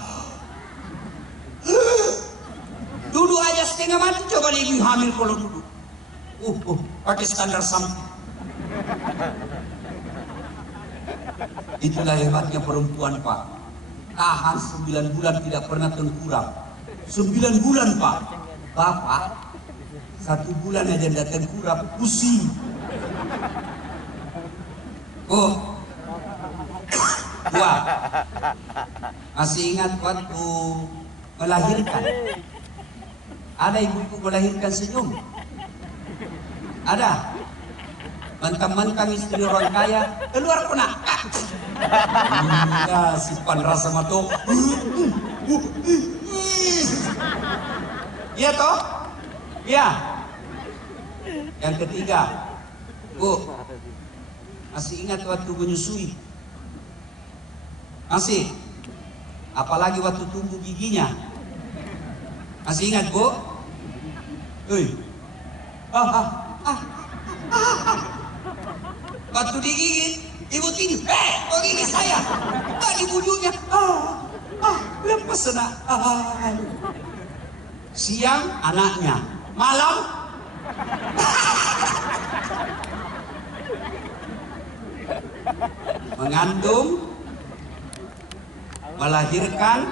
Dulu aja setengah mati, coba ibu hamil kalau dulu. Pakai standar samping. Itulah hebatnya perempuan Pak. Tahan 9 bulan tidak pernah tengkurap. 9 bulan Pak. Bapak 1 bulan aja tidak tengkurap, pusing. Wah, masih ingat waktu melahirkan? Ada ibu-ibu melahirkan senyum? Ada? Mentang-mentang istri orang kaya keluar pernah. Ya, simpan rasa mato. Iya toh? Iya. Yang ketiga, Bu, masih ingat waktu menyusui? Masih? Apalagi waktu tumbuh giginya? Masih ingat Bu? Waktu digigit, Ibu tini, begini saya. Tak dibujuknya. Lepas sana. Siang anaknya, malam mengandung, melahirkan,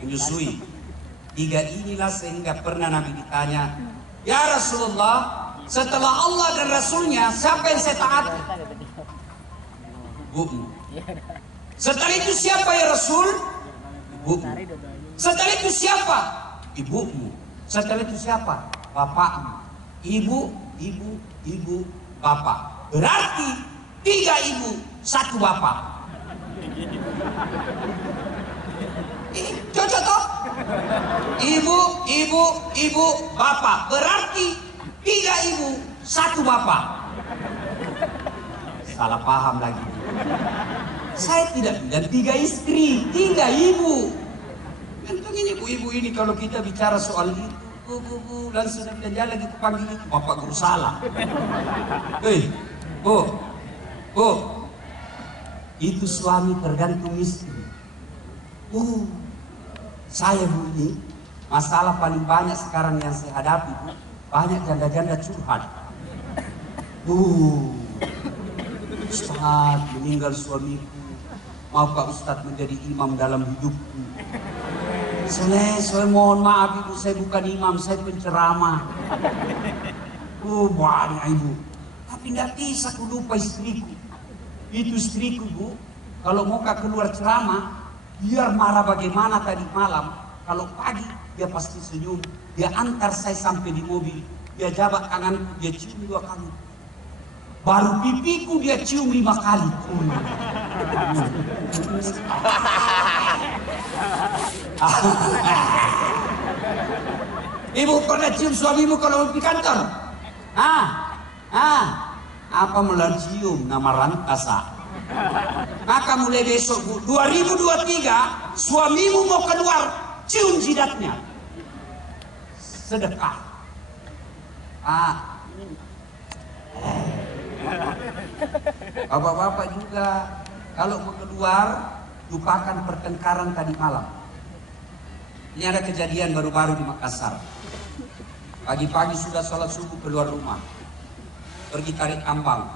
menyusui. 3 inilah sehingga pernah Nabi ditanya, ya Rasulullah, setelah Allah dan Rasulnya siapa yang saya taati? Ibumu. Setelah itu siapa ya Rasul? Ibumu. Setelah itu siapa? Ibumu. Setelah itu siapa? Bapakmu. Ibu, bapak. Berarti 3 ibu, 1 bapak. Cocok toh? Ibu, bapak. Berarti 3 ibu, 1 bapak. Salah paham lagi. Saya tidak bilang 3 istri, 3 ibu. Untungnya ibu-ibu ini kalau kita bicara soal itu, bu, langsung dia lagi kepanggil itu bapak guru salah. Bu, itu suami tergantung istri. Saya bu ini masalah paling banyak sekarang yang saya hadapi, bu, banyak janda-janda curhat. Ustaz, meninggal suamiku, maukah Ustaz menjadi imam dalam hidupku? Saya mohon maaf ibu, saya bukan imam, saya penceramah. Banyak ibu. Tapi tidak bisa aku lupa istriku. Itu istriku bu, kalau mau keluar ceramah, biar marah bagaimana tadi malam, kalau pagi dia pasti senyum. Dia antar saya sampai di mobil, dia jabat tanganku, dia cium 2 kali. Baru pipiku dia cium 5 kali. Ibu pernah cium suamimu kalau di kantor? Apa mulai cium nama rantasa? Maka mulai besok bu, 2023 suamimu mau keluar, cium jidatnya. Sedekah. Bapak-bapak juga kalau mau keluar, lupakan pertengkaran tadi malam. Ini ada kejadian baru-baru di Makassar. Pagi-pagi sudah sholat subuh keluar rumah, pergi tarik ambang,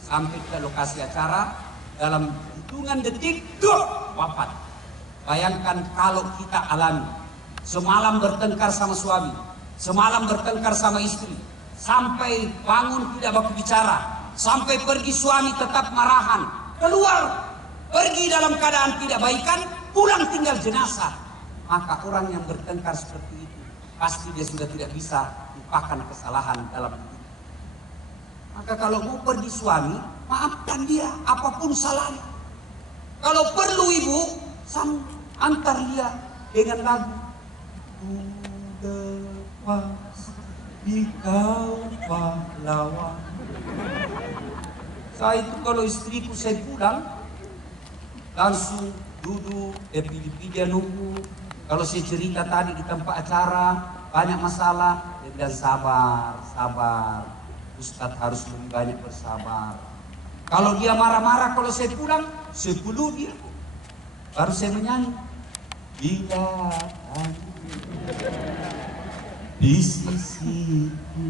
sampai ke lokasi acara, dalam hitungan detik, wafat. Bayangkan kalau kita alami, semalam bertengkar sama suami, semalam bertengkar sama istri, sampai bangun tidak baku bicara, sampai pergi suami tetap marahan, keluar pergi dalam keadaan tidak baikan, pulang tinggal jenazah. Maka orang yang bertengkar seperti itu pasti dia sudah tidak bisa lupakan kesalahan dalam hidup. Maka kalau mau pergi suami, maafkan dia apapun salahnya. Kalau perlu ibu, antar dia dengan lagu Lepas di kau pahlawan. Saya itu kalau istriku saya pulang, langsung duduk, dia nunggu. Kalau saya cerita tadi di tempat acara, banyak masalah, dia bilang sabar. Ustadz harus lebih banyak bersabar. Kalau dia marah-marah, kalau saya pulang, saya peluk dia. Baru saya menyanyi. Bila di sisiku,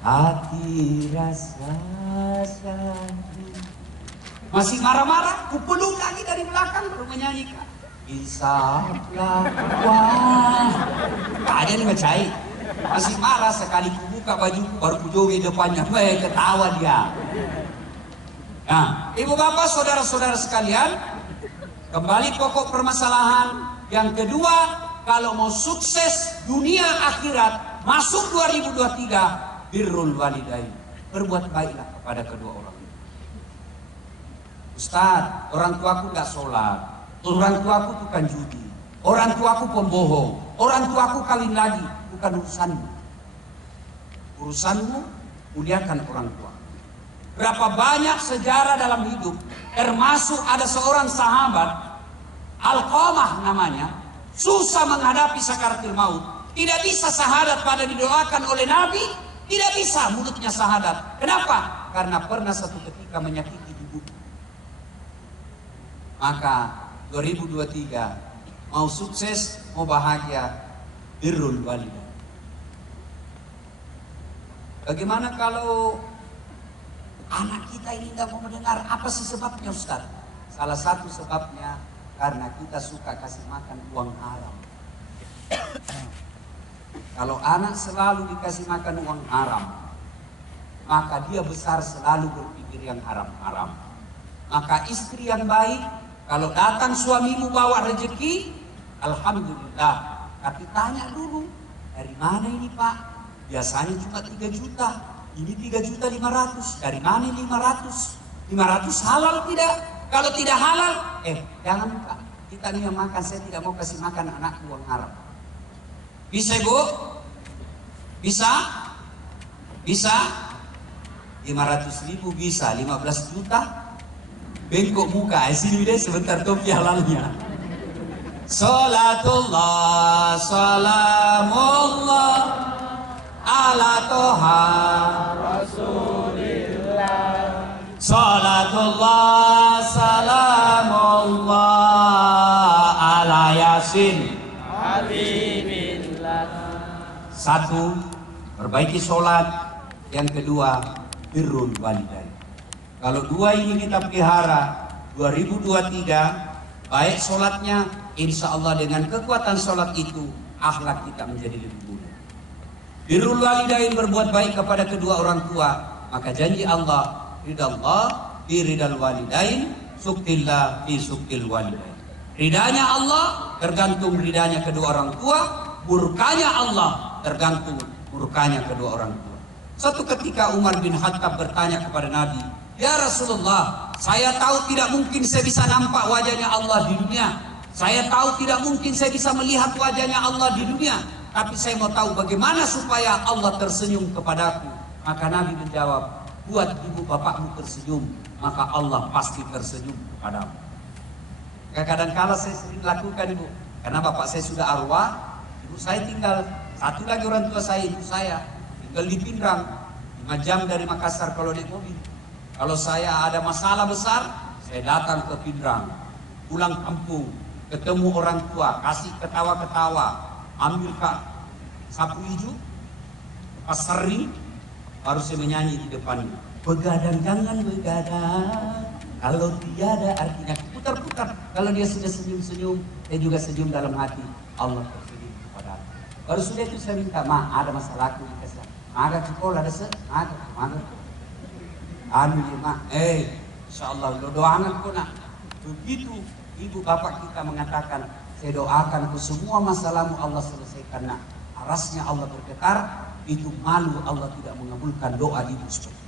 hati rasa sakit. Masih marah-marah, ku peluk lagi dari belakang, baru menyanyikan. Insaflah, wah. Ada nih macai. Masih marah sekali ku buka baju, baru ku joget depannya. Ketawa dia. Nah, ibu bapak, saudara-saudara sekalian, kembali pokok permasalahan. Yang kedua, kalau mau sukses dunia akhirat, masuk 2023, birrul walidain. Berbuat baiklah kepada kedua orang. Ustaz, orang tuaku nggak sholat, orang tuaku tukang judi, orang tuaku pembohong, orang tuaku kawin lagi. Bukan urusanmu. Urusanmu muliakan orang tua. Berapa banyak sejarah dalam hidup, termasuk ada seorang sahabat, Alqamah namanya, susah menghadapi sakaratul maut. Tidak bisa syahadat pada didoakan oleh Nabi, tidak bisa mulutnya syahadat. Kenapa? Karena pernah satu ketika menyakiti ibu. Maka 2023 mau sukses, mau bahagia, birrul walidain. Bagaimana kalau anak kita ini tidak mau mendengar? Apa sih sebabnya, Ustaz? Salah satu sebabnya karena kita suka kasih makan uang haram. Kalau anak selalu dikasih makan uang haram, maka dia besar selalu berpikir yang haram-haram. Maka istri yang baik, kalau datang suamimu bawa rezeki, alhamdulillah. Tapi tanya dulu, dari mana ini Pak? Biasanya cuma 3 juta, ini 3.500.000. Dari mana 500? 500 halal tidak? Kalau tidak halal, jangan Pak. Kita nih yang makan, saya tidak mau kasih makan anak uang haram. Bisa Ibu? Bisa? Bisa? 500.000 bisa, 15 juta? Bengkok muka, sini deh sebentar topi halalnya. Salatullah, salamullah ala toha Rasulillah. Salatullah, salamullah ala Yasin Habibillah. Satu, perbaiki sholat. Yang kedua, birrul walidain. Kalau dua ini kita pelihara, 2023 baik sholatnya, insya Allah dengan kekuatan sholat itu akhlak kita menjadi lebih mulia. Birrul walidain, berbuat baik kepada kedua orang tua, maka janji Allah, ridallah bi ridal walidain, suktillah fi suktil walidain. Ridanya Allah tergantung ridanya kedua orang tua, murkanya Allah tergantung murkanya kedua orang tua. Suatu ketika Umar bin Khattab bertanya kepada Nabi, "Ya Rasulullah, saya tahu tidak mungkin saya bisa nampak wajahnya Allah di dunia. Saya tahu tidak mungkin saya bisa melihat wajahnya Allah di dunia. Tapi saya mau tahu bagaimana supaya Allah tersenyum kepadaku." Maka Nabi menjawab, "Buat ibu bapakmu tersenyum, maka Allah pasti tersenyum kepadamu." Kadang-kala saya sering lakukan Ibu, karena bapak saya sudah arwah, ibu saya tinggal, satu lagi orang tua saya, ibu saya tinggal di Pindrang, 5 jam dari Makassar kalau naik mobil. Kalau saya ada masalah besar, saya datang ke Pindrang, pulang kampung, ketemu orang tua, kasih ketawa-ketawa, ambil sapu hijau, pas sering, baru saya menyanyi di depannya. Begadang jangan begadang, kalau tiada artinya, putar-putar. Kalau dia sudah senyum-senyum, saya juga senyum dalam hati. Allah tersenyum kepada aku. Baru sudah itu saya minta, "Ma, ada masalah aku di kasar. Maga sekolah ada maga. Anu ya, Ma. Insyaallah doakan ku nak." Begitu ibu bapak kita mengatakan, "Saya doakan ku semua masalahmu Allah selesaikan nak." Arasnya Allah bergetar, itu malu Allah tidak mengabulkan doa ibu seperti itu.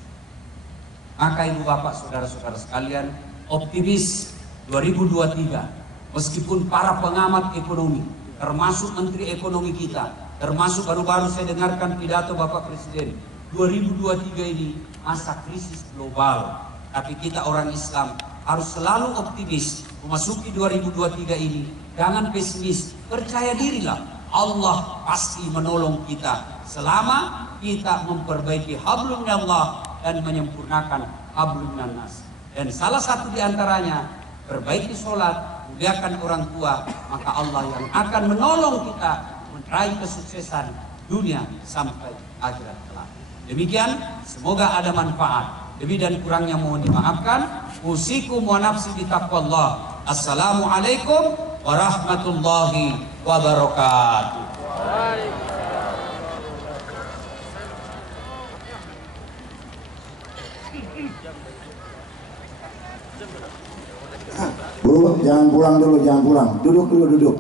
Maka ibu bapak saudara-saudara sekalian, optimis 2023, meskipun para pengamat ekonomi, termasuk Menteri Ekonomi kita, termasuk baru-baru saya dengarkan pidato Bapak Presiden, 2023 ini masa krisis global, tapi kita orang Islam harus selalu optimis memasuki 2023 ini. Jangan pesimis, percaya dirilah, Allah pasti menolong kita selama kita memperbaiki hablum minallah dan menyempurnakan hablum minannas. Dan salah satu diantaranya, perbaiki sholat, muliakan orang tua, maka Allah yang akan menolong kita meraih kesuksesan dunia sampai akhirat kelak. Demikian, semoga ada manfaat. Lebih dan kurangnya mohon dimaafkan. Usikum wa nafsi bitaqwallah. Assalamualaikum warahmatullahi wabarakatuh. Bu, jangan pulang dulu, jangan pulang. Duduk dulu, duduk.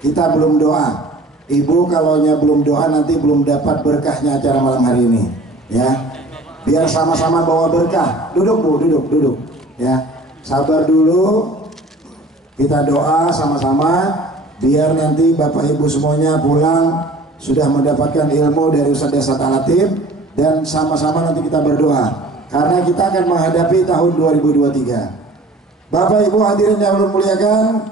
Kita belum doa. Ibu kalau belum doa nanti belum dapat berkahnya acara malam hari ini. Ya, biar sama-sama bawa berkah. Duduk Bu, duduk. Ya, sabar dulu. Kita doa sama-sama. Biar nanti Bapak Ibu semuanya pulang sudah mendapatkan ilmu dari Ustaz Desat Al-Latif. Dan sama-sama nanti kita berdoa. Karena kita akan menghadapi tahun 2023. Bapak Ibu hadirin yang Allah muliakan,